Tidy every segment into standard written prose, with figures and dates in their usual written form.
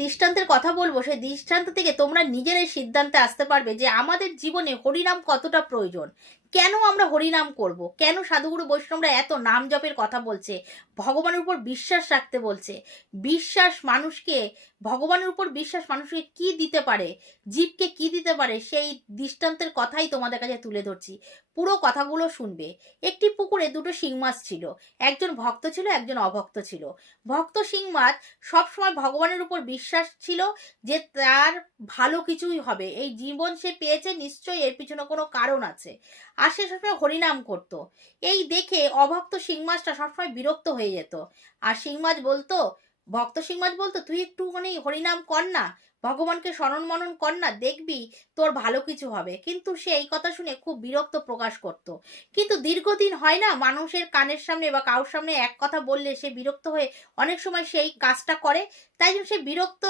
দৃষ্টান্তের কথা বলবো, সেই দৃষ্টান্ত থেকে তোমরা নিজেরাই সিদ্ধান্তে আসতে পারবে যে আমাদের জীবনে হরিনাম কতটা প্রয়োজন, কেন আমরা হরিনাম করব, কেন সাধুগুরু বৈষ্ণবরা এত নাম জপের কথা বলছে, ভগবানের উপর বিশ্বাস রাখতে বলছে। বিশ্বাস মানুষকে, ভগবানের উপর বিশ্বাস মানুষকে কি দিতে পারে, জীবকে কি দিতে পারে, সেই দৃষ্টান্তের কথাই তোমাদের কাছে তুলে ধরছি। পুরো কথাগুলো শুনবে। একটি পুকুরে দুটো শিং মাছ ছিল, একজন ভক্ত ছিল, একজন অভক্ত ছিল। ভক্ত শিং মাছ সবসময় ভগবানের উপর বিশ্বাস ছিল যে তার ভালো কিছুই হবে, এই জীবন সে পেয়েছে নিশ্চয়ই এর পিছনে কোনো কারণ আছে, আর সে সবসময় হরিনাম করত। এই দেখে অভক্ত শিং মাছটা সবসময় বিরক্ত হয়ে যেত। আর শিং মাছ বলতো, ভক্ত শিং মাছ বলতো, তুই একটুখানি হরিনাম কর না, ভগবানকে স্মরণ মনন কর না, দেখবি তোর ভালো কিছু হবে। কিন্তু সে এই কথা শুনে খুব বিরক্ত প্রকাশ করত। কিন্তু দীর্ঘদিন হয় না, মানুষের কানের সামনে বা কারোর সামনে এক কথা বললে সে বিরক্ত হয়ে অনেক সময় সেই কাজটা করে। তাই জন্য সে বিরক্ত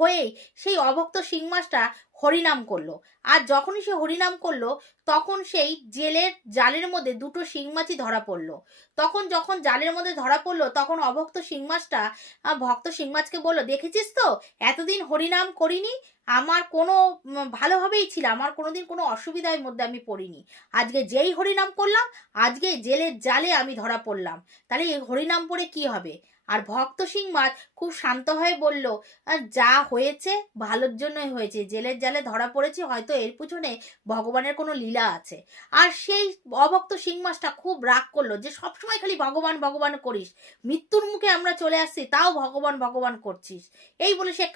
হয়েই সেই অভক্ত শিং মাছটা হরিনাম করলো। আর যখনই সে হরিনাম করলো, তখন সেই জেলের জালের মধ্যে দুটো শিং মাছই ধরা পড়লো। তখন যখন জালের মধ্যে ধরা পড়লো, তখন অভক্ত শিং মাছটা ভক্ত শিং মাছকে বললো, দেখেছিস তো, এতদিন হরিনাম করিনি, আমার কোনো ভালোভাবেই ছিল, আমার কোনোদিন কোনো অসুবিধার মধ্যে আমি পড়িনি। আজকে যেই হরিনাম করলাম, আজকে জেলের জালে আমি ধরা পড়লাম, তাহলে এই হরিনাম পড়ে কি হবে? আর ভক্ত সিং মাছ খুব শান্ত হয়ে বলল, যা হয়েছে ভালোর জন্যই হয়েছে, জেলের জালে ধরা পড়েছি, হয়তো এর পিছনে ভগবানের কোনো লীলা আছে। আর সেই অভক্ত সিং মাছটা খুব রাগ করলো যে সবসময় খালি ভগবান ভগবান করিস, মৃত্যুর মুখে আমরা চলে আসছি তাও ভগবান ভগবান করছিস, এই বলে সে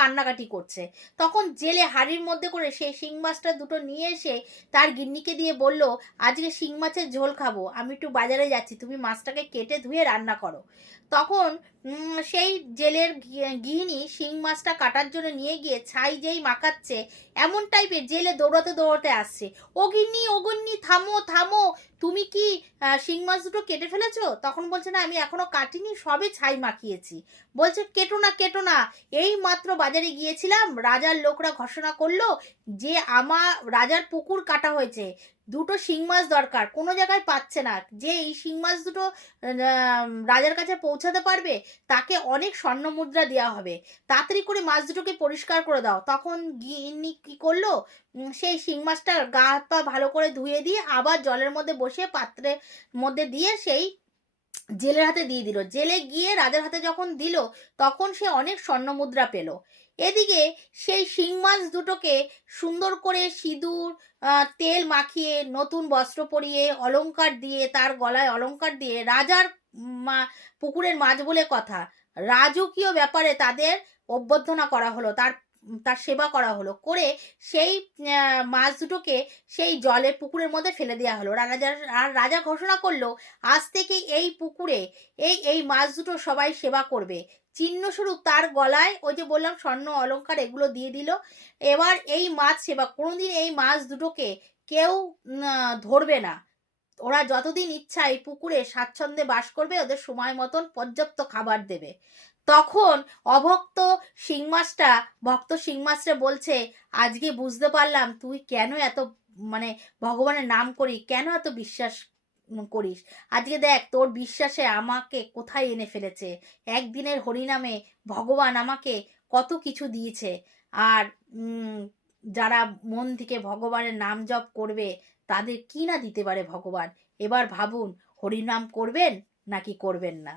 কান্নাকাটি করছে। তখন জেলে হাড়ির মধ্যে করে সেই শিং মাছটা দুটো নিয়ে এসে তার গিন্নিকে দিয়ে বলল, আজকে শিং মাছের ঝোল খাবো, আমি একটু বাজারে যাচ্ছি, তুমি মাছটাকে কেটে ধুয়ে রান্না করো। তখন সেই জেলের গৃহিণী শিং মাছটা কাটার জন্য নিয়ে গিয়ে ছাই যেই মাখাচ্ছে, এমন টাইপের জেলে দৌড়াতে দৌড়াতে আসছে, ও গিন্নি ও গিন্নি, থামো থামো, তুমি কি শিং মাছ দুটো কেটে ফেলেছো? তখন বলছে, না আমি এখনো কাটিনি, সবে ছাই মাখিয়েছি। বলছে, কেটো না কেটো না, এই মাত্র বাজারে গিয়েছিলাম, রাজার লোকরা ঘোষণা করলো যে আমার রাজার পুকুর কাটা হয়েছে, দুটো শিং মাছ দরকার, কোনো জায়গায় পাচ্ছে না, যে এই শিং মাছ দুটো রাজার কাছে পৌঁছাতে পারবে তাকে অনেক স্বর্ণ মুদ্রা দেওয়া হবে, তাড়াতাড়ি করে মাছ দুটোকে পরিষ্কার করে দাও। তখন গিন্নি কি করলো, সেই শিং মাছটার গা হাত পা ভালো করে ধুয়ে দিয়ে আবার জলের মধ্যে বসে পাত্রের মধ্যে দিয়ে সেই জেলের হাতে দিয়ে দিল। জেলে গিয়ে রাজার হাতে যখন দিল, তখন সে অনেক স্বর্ণ মুদ্রা পেল। এদিকে সেই শিং মাছ দুটোকে সুন্দর করে সিঁদুর তেল মাখিয়ে, নতুন বস্ত্র পরিয়ে, অলংকার দিয়ে, তার গলায় অলংকার দিয়ে, রাজার পুকুরের মাছ বলে কথা, রাজকীয় ব্যাপারে তাদের অভ্যর্থনা করা হলো, তার তার সেবা করা হলো, করে সেই মাছ দুটোকে সেই জলের পুকুরের মধ্যে ফেলে দেওয়া হলো। আর রাজা ঘোষণা করলো, আজ থেকে এই পুকুরে এই মাছ দুটো সবাই সেবা করবে। চিহ্নস্বরূপ তার গলায় ওই যে বললাম স্বর্ণ অলংকার এগুলো দিয়ে দিল। এবার এই মাছ সেবা, কোনোদিন এই মাছ দুটোকে কেউ ধরবে না, ওরা যতদিন ইচ্ছা এই পুকুরে স্বাচ্ছন্দ্যে বাস করবে, ওদের সময় মতন পর্যাপ্ত খাবার দেবে। তখন অভক্ত শিং মাছটা ভক্ত শিং মাছটা বলছে, আজকে বুঝতে পারলাম তুই কেন এত ভগবানের নাম করি, কেন এত বিশ্বাস করিস। আজকে দেখ তোর বিশ্বাসে আমাকে কোথায় এনে ফেলেছে, একদিনের হরিনামে ভগবান আমাকে কত কিছু দিয়েছে। আর যারা মন থেকে ভগবানের নাম জপ করবে তাদের কি না দিতে পারে ভগবান। এবার ভাবুন, হরিনাম করবেন নাকি করবেন না।